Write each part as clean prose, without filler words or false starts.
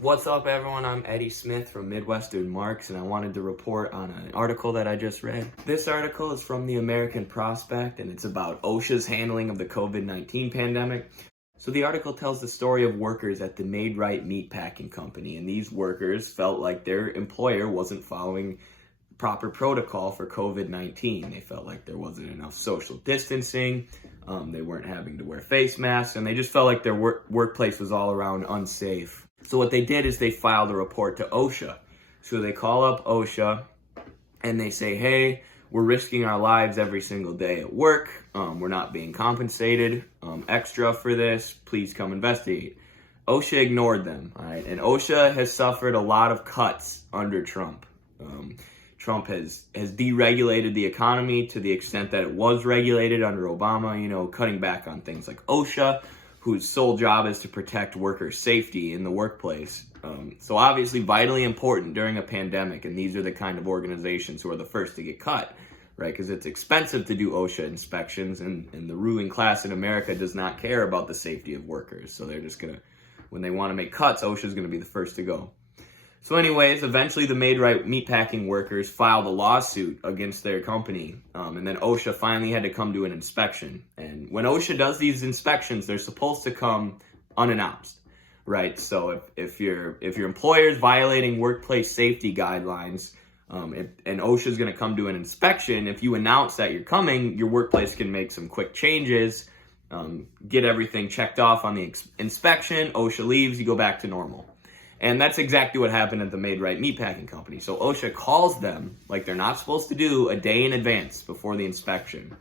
What's up, everyone? I'm Eddie Smith from Midwestern Marks, and I wanted to report on an article that I just read. This article is from the American Prospect, and it's about OSHA's handling of the COVID-19 pandemic. So the article tells the story of workers at the Maid-Rite Meatpacking Company, and these workers felt like their employer wasn't following proper protocol for COVID-19. They felt like there wasn't enough social distancing, they weren't having to wear face masks, and they just felt like their workplace was all around unsafe. So what they did is they filed a report to OSHA. So they call up OSHA and they say, hey, we're risking our lives every single day at work. We're not being compensated extra for this. Please come investigate. OSHA ignored them, all right? And OSHA has suffered a lot of cuts under Trump. Trump has deregulated the economy to the extent that it was regulated under Obama, cutting back on things like OSHA, whose sole job is to protect workers' safety in the workplace. So obviously vitally important during a pandemic, and these are the kind of organizations who are the first to get cut, right? Because it's expensive to do OSHA inspections, and the ruling class in America does not care about the safety of workers. So they're just gonna, when they wanna make cuts, OSHA's gonna be the first to go. So anyways, eventually the Maid-Rite meatpacking workers filed a lawsuit against their company, and then OSHA finally had to come do an inspection. And when OSHA does these inspections, they're supposed to come unannounced, right? So if your employer is violating workplace safety guidelines, and OSHA is going to come do an inspection, if you announce that you're coming, your workplace can make some quick changes, get everything checked off on the inspection, OSHA leaves, you go back to normal. And that's exactly what happened at the Maid-Rite Meatpacking Company. So OSHA calls them, like they're not supposed to do, a day in advance before the inspection.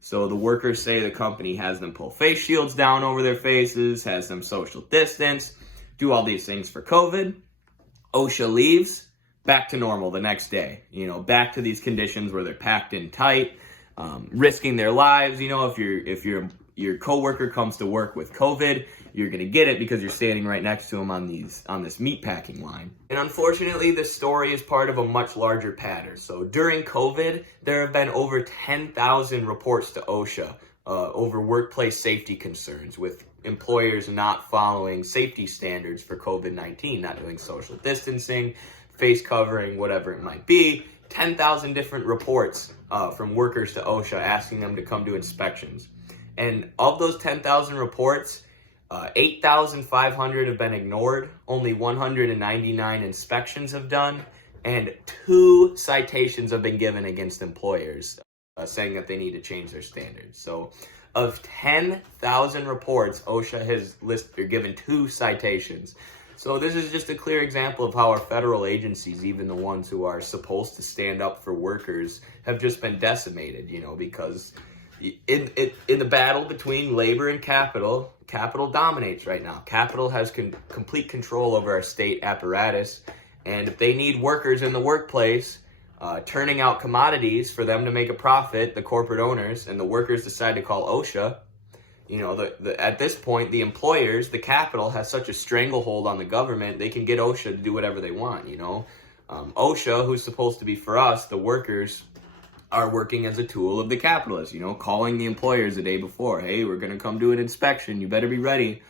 So the workers say the company has them pull face shields down over their faces, has them social distance, do all these things for COVID. OSHA leaves, back to normal the next day. Back to these conditions where they're packed in tight, risking their lives. If your coworker comes to work with COVID, you're going to get it because you're standing right next to them on this meatpacking line. And unfortunately, this story is part of a much larger pattern. So during COVID, there have been over 10,000 reports to OSHA over workplace safety concerns with employers not following safety standards for COVID-19, not doing social distancing, face covering, whatever it might be. 10,000 different reports from workers to OSHA asking them to come do inspections. And of those 10,000 reports, 8,500 have been ignored, only 199 inspections have done, and 2 citations have been given against employers saying that they need to change their standards. So of 10,000 reports, OSHA has given 2 citations. So this is just a clear example of how our federal agencies, even the ones who are supposed to stand up for workers, have just been decimated, because in the battle between labor and capital dominates right now. Capital has complete control over our state apparatus, and if they need workers in the workplace, turning out commodities for them to make a profit, the corporate owners, and the workers decide to call OSHA, at this point, the employers, the capital, has such a stranglehold on the government, they can get OSHA to do whatever they want, OSHA, who's supposed to be for us, the workers, are working as a tool of the capitalists, calling the employers the day before. Hey, we're going to come do an inspection. You better be ready,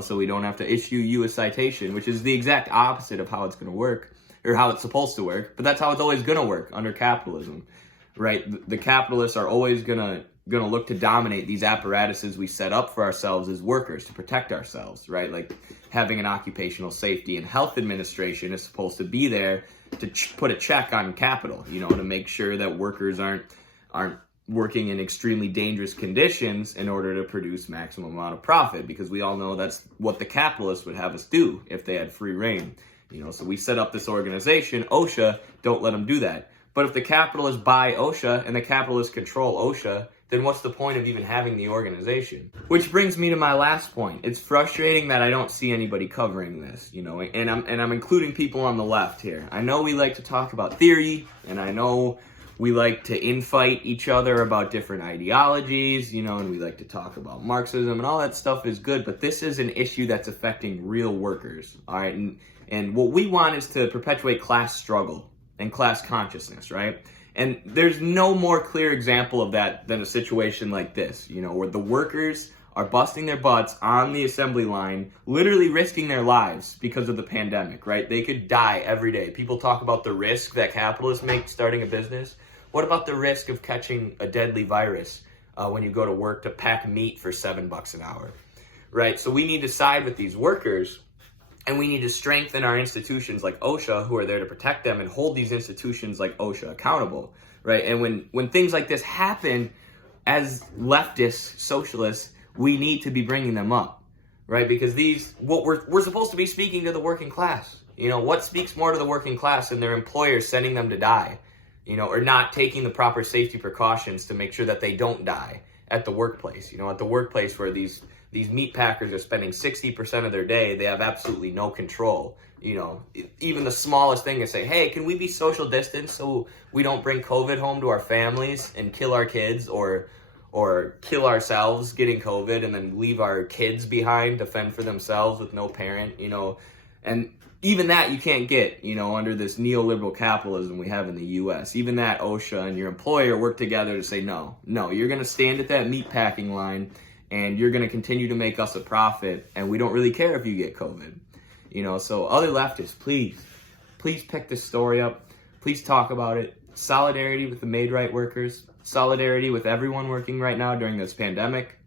so we don't have to issue you a citation, which is the exact opposite of how it's going to work, or how it's supposed to work. But that's how it's always going to work under capitalism, right? The capitalists are always going to look to dominate these apparatuses we set up for ourselves as workers to protect ourselves, right? Like having an occupational safety and health administration is supposed to be there to put a check on capital, to make sure that workers aren't working in extremely dangerous conditions in order to produce maximum amount of profit, because we all know that's what the capitalists would have us do if they had free reign. So we set up this organization, OSHA, don't let them do that. But if the capitalists buy OSHA and the capitalists control OSHA, then what's the point of even having the organization? Which brings me to my last point. It's frustrating that I don't see anybody covering this, and I'm including people on the left here. I know we like to talk about theory, and I know we like to infight each other about different ideologies, and we like to talk about Marxism, and all that stuff is good, but this is an issue that's affecting real workers, all right? And what we want is to perpetuate class struggle and class consciousness, right? And there's no more clear example of that than a situation like this, where the workers are busting their butts on the assembly line, literally risking their lives because of the pandemic, right? They could die every day. People talk about the risk that capitalists make starting a business. What about the risk of catching a deadly virus when you go to work to pack meat for $7 an hour, right? So we need to side with these workers, and we need to strengthen our institutions like OSHA, who are there to protect them, and hold these institutions like OSHA accountable, right? And when things like this happen, as leftists, socialists, we need to be bringing them up, right? Because we're supposed to be speaking to the working class. What speaks more to the working class than their employers sending them to die, or not taking the proper safety precautions to make sure that they don't die at the workplace. At the workplace where these meat packers are spending 60% of their day, they have absolutely no control. Even the smallest thing is say, hey, can we be social distance so we don't bring COVID home to our families and kill our kids, or kill ourselves getting COVID and then leave our kids behind to fend for themselves with no parent, and even that you can't get, under this neoliberal capitalism we have in the U.S. Even that OSHA and your employer work together to say, no, you're going to stand at that meat packing line and you're going to continue to make us a profit, and we don't really care if you get COVID. So other leftists, please pick this story up. Please talk about it. Solidarity with the Maid-Rite workers. Solidarity with everyone working right now during this pandemic.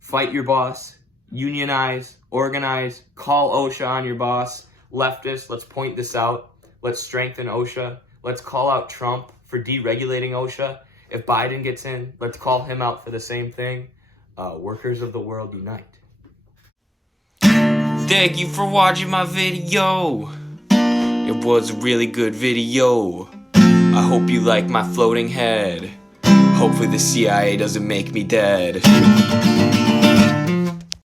Fight your boss. Unionize. Organize. Call OSHA on your boss. Leftists, let's point this out. Let's strengthen OSHA. Let's call out Trump for deregulating OSHA. If Biden gets in, let's call him out for the same thing. Workers of the world unite. Thank you for watching my video. It was a really good video. I hope you like my floating head. Hopefully the CIA doesn't make me dead.